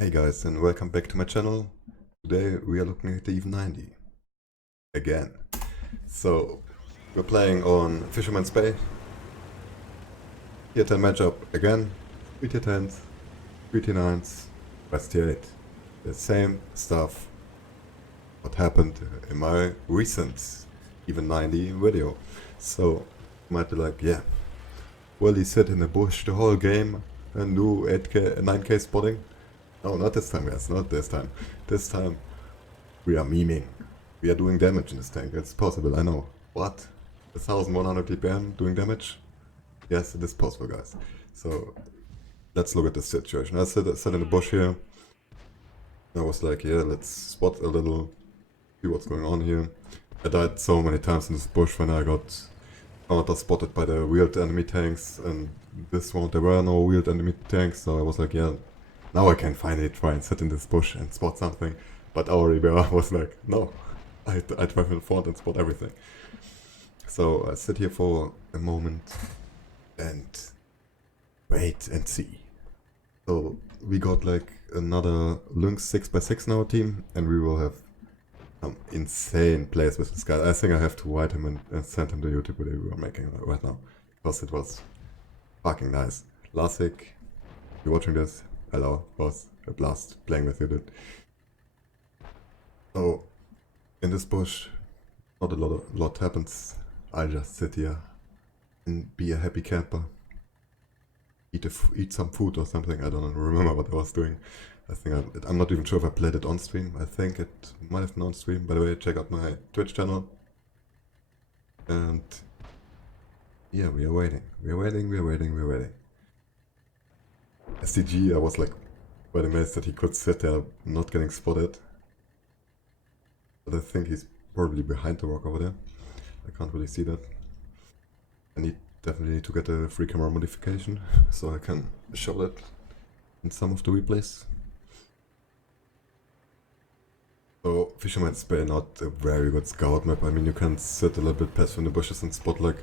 Hey guys, and welcome back to my channel. Today we are looking at the Even 90 again. So we're playing on Fisherman's Bay. Tier 10 matchup again. 3 tier 10s, 3 tier 9s, West tier 8. The same stuff what happened in my recent Even 90 video. So you might be like, yeah, will he sit in the bush the whole game and do 8k, 9k spotting? No, not this time, guys, not this time. This time, we are memeing. We are doing damage in this tank. It's possible, I know. What? 1100 DPM doing damage? Yes, it is possible, guys. So, let's look at the situation. I sat in the bush here. I was like, yeah, let's spot a little, see what's going on here. I died so many times in this bush when I got spotted by the wheeled enemy tanks, and this one, there were no wheeled enemy tanks, so I was like, yeah, now I can finally try and sit in this bush and spot something. But our Ribera was like, no, I drive in front and spot everything. So I sit here for a moment and wait and see. So we got like another Lynx 6x6 in our team, and we will have some insane plays with this guy. I think I have to write him and send him the YouTube video we are making right now, because it was fucking nice. Lasik, if you're watching this, hello, was a blast playing with you, dude. So, in this bush, not a lot happens. I just sit here and be a happy camper. Eat some food or something. I don't remember what I was doing. I think I'm not even sure if I played it on stream. I think it might have been on stream. By the way, check out my Twitch channel. And yeah, we are waiting. We are waiting. SDG, I was like quite amazed that he could sit there not getting spotted. But I think he's probably behind the rock over there. I can't really see that. I definitely need to get a free camera modification so I can show that in some of the replays. So Fisherman's Bay, not a very good scout map. I mean, you can sit a little bit passive in the bushes and spot like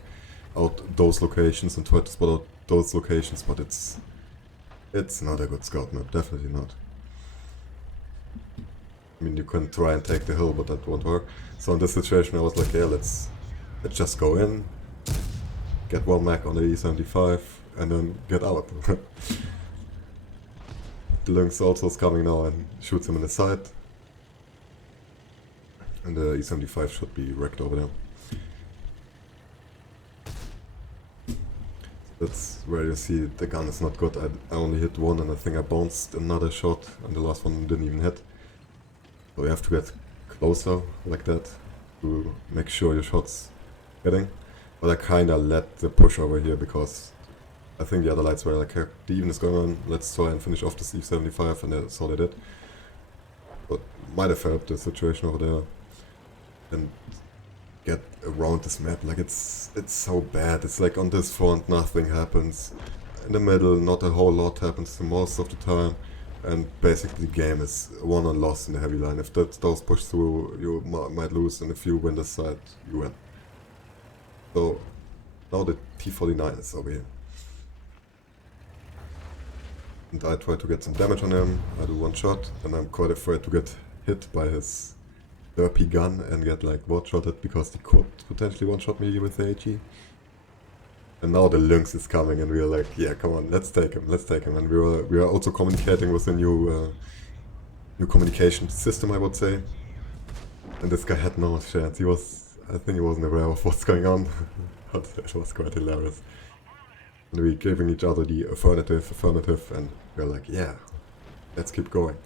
out those locations and try to spot out those locations, but it's not a good scout map, definitely not. I mean, you can try and take the hill, but that won't work. So in this situation I was like, yeah, let's just go in, get one mag on the E75, and then get out. The Lynx also is coming now and shoots him in the side. And the E75 should be wrecked over there. That's where you see the gun is not good. I only hit one, and I think I bounced another shot, and the last one didn't even hit. So you have to get closer like that to make sure your shot's hitting. But I kinda let the push over here because I think the other lights were like, the even is going on, let's try and finish off this E75, and that's all they did. But might have helped the situation over there. And get around this map, like it's so bad. It's like on this front nothing happens, in the middle not a whole lot happens most of the time, and basically the game is won or lost in the heavy line. If those push through, you might lose, and if you win this side, you win. So now the T49 is over here, and I try to get some damage on him. I do one shot, and I'm quite afraid to get hit by his derpy gun and get like one-shotted because he could potentially one-shot me with the AG. And now the Lynx is coming, and we are like, yeah, come on, let's take him. And we are also communicating with a new communication system, I would say. And this guy had no chance. I think he wasn't aware of what's going on, but it was quite hilarious. And we giving each other the affirmative, and we're like, yeah, let's keep going.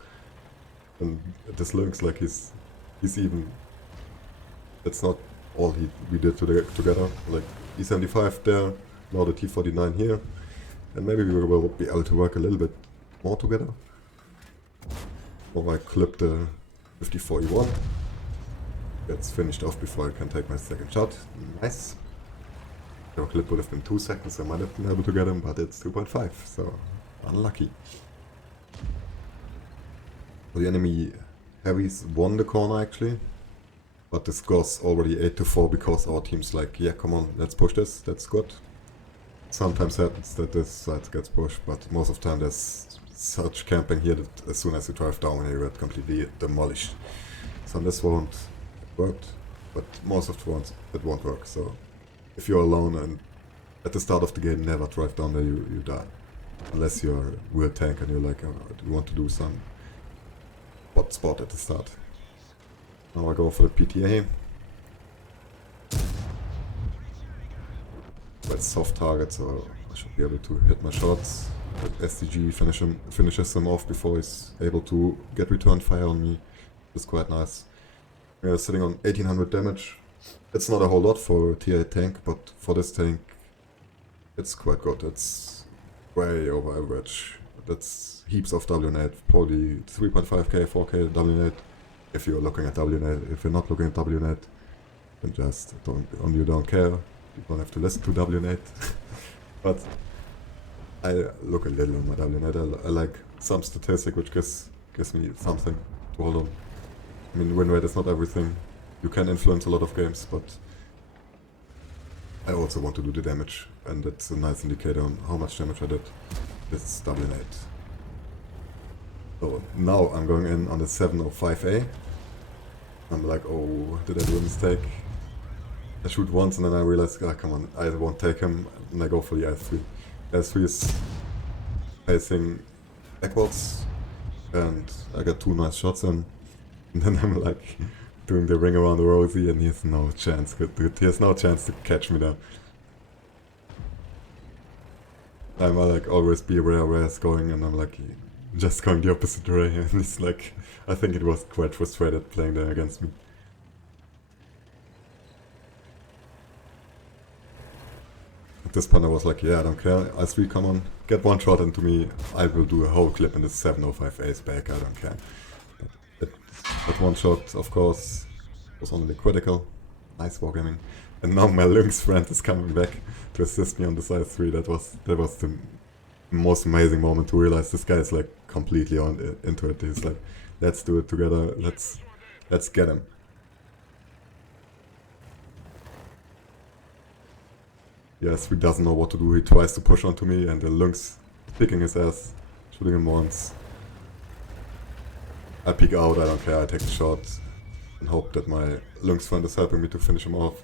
And this Lynx, like he's even, that's not all we did together. Like E75 there, now the T49 here, and maybe we will be able to work a little bit more together. Or I clip the 5041. Gets finished off before I can take my second shot. Nice. The clip would have been 2 seconds, I might have been able to get him, but it's 2.5, so unlucky. The enemy heavies won the corner actually, but the score's already 8-4 because our team's like, yeah, come on, let's push this, that's good. Sometimes happens that this side gets pushed, but most of the time there's such camping here that as soon as you drive down you get completely demolished. So on this one it worked, but most of the ones it won't work. So if you're alone and at the start of the game never drive down there, you die. Unless you're a real tank and you're like, oh, do you want to do some hot spot at the start. Now I go for the PTA. That's soft target, so I should be able to hit my shots. But SDG finishes him off before he's able to get return fire on me. It's quite nice. We are sitting on 1800 damage. It's not a whole lot for a tier 8 tank, but for this tank it's quite good. It's way over average. That's heaps of WNAT, probably 3.5k, 4k WNAT. If you're looking at WNAT, if you're not looking at WNAT, then just you don't care. You don't have to listen to WNAT. But I look a little on my WNAT. I like some statistic which gives me something to hold on. I mean, win rate is not everything. You can influence a lot of games, but I also want to do the damage, and it's a nice indicator on how much damage I did. This WNAT. So now I'm going in on the 705A. I'm like, oh, did I do a mistake? I shoot once and then I realize, ah, come on, I won't take him, and I go for the I3. I3 is facing backwards, and I got 2 nice shots in, and then I'm like doing the ring around the Rosie, and he has no chance. He has no chance to catch me there. I'm like always be aware where it's going, and I'm like just going the opposite way, and he's like, I think it was quite frustrated playing there against me. At this point I was like, yeah, I don't care, I3, come on, get one shot into me, I will do a whole clip in the 705 ace back, I don't care. But one shot, of course, was only critical. Nice wargaming. And now my Lynx friend is coming back to assist me on the side 3. That was the most amazing moment to realize this guy is like completely into it. He's like, let's do it together, let's get him. Yes, he doesn't know what to do. He tries to push onto me, and the Lynx kicking his ass, shooting him once. I peek out, I don't care, I take the shot and hope that my Lynx friend is helping me to finish him off.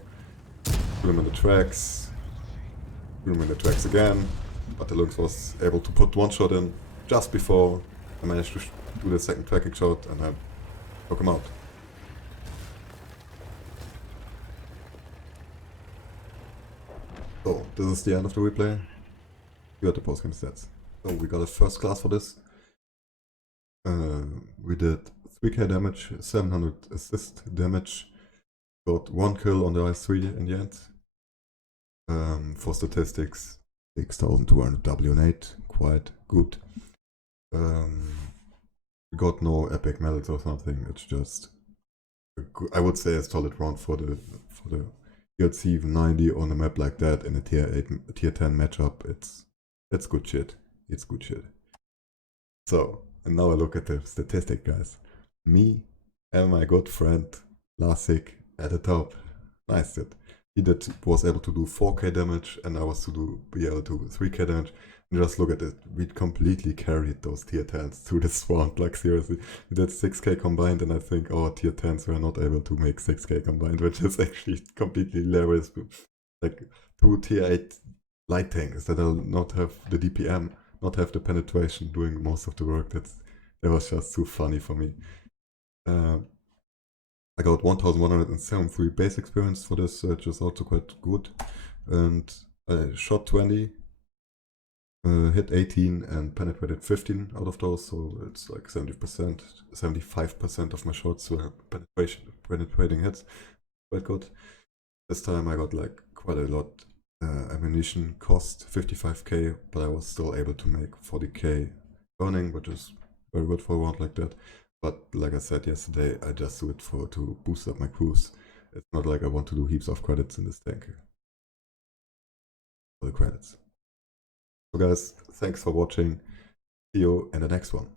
Put him in the tracks. Put him in the tracks again. But the Lynx was able to put one shot in just before I managed to do the second tracking shot, and I took him out. So, this is the end of the replay. You got the post-game stats. So, we got a first class for this. We did 3k damage, 700 assist damage, got 1 kill on the I3 in the end. For statistics, 6200 WN8, quite good. We got no epic medals or something, it's just, I would say a solid round for the ELC 90 on a map like that in a tier 8, tier 10 matchup. It's good shit, it's good shit. So, and now I look at the statistic, guys. Me and my good friend Lasik at the top. Nice dude. He was able to do 4k damage, and I was to be able to do 3k damage. And just look at it. We completely carried those tier 10s through this round. Like seriously, we did 6k combined, and I think our tier 10s were not able to make 6k combined, which is actually completely hilarious. Like 2 tier 8 light tanks that will not have the DPM, not have the penetration doing most of the work. That was just too funny for me. I got 1173 base experience for this, which is also quite good. And I shot 20, hit 18 and penetrated 15 out of those, so it's like 70%, 75% of my shots were penetrating hits. Quite good. This time I got like quite a lot. Ammunition cost 55k, but I was still able to make 40k earning, which is very good for a round like that. But like I said yesterday, I just do it to boost up my crews. It's not like I want to do heaps of credits in this tank. For the credits. So guys, thanks for watching. See you in the next one.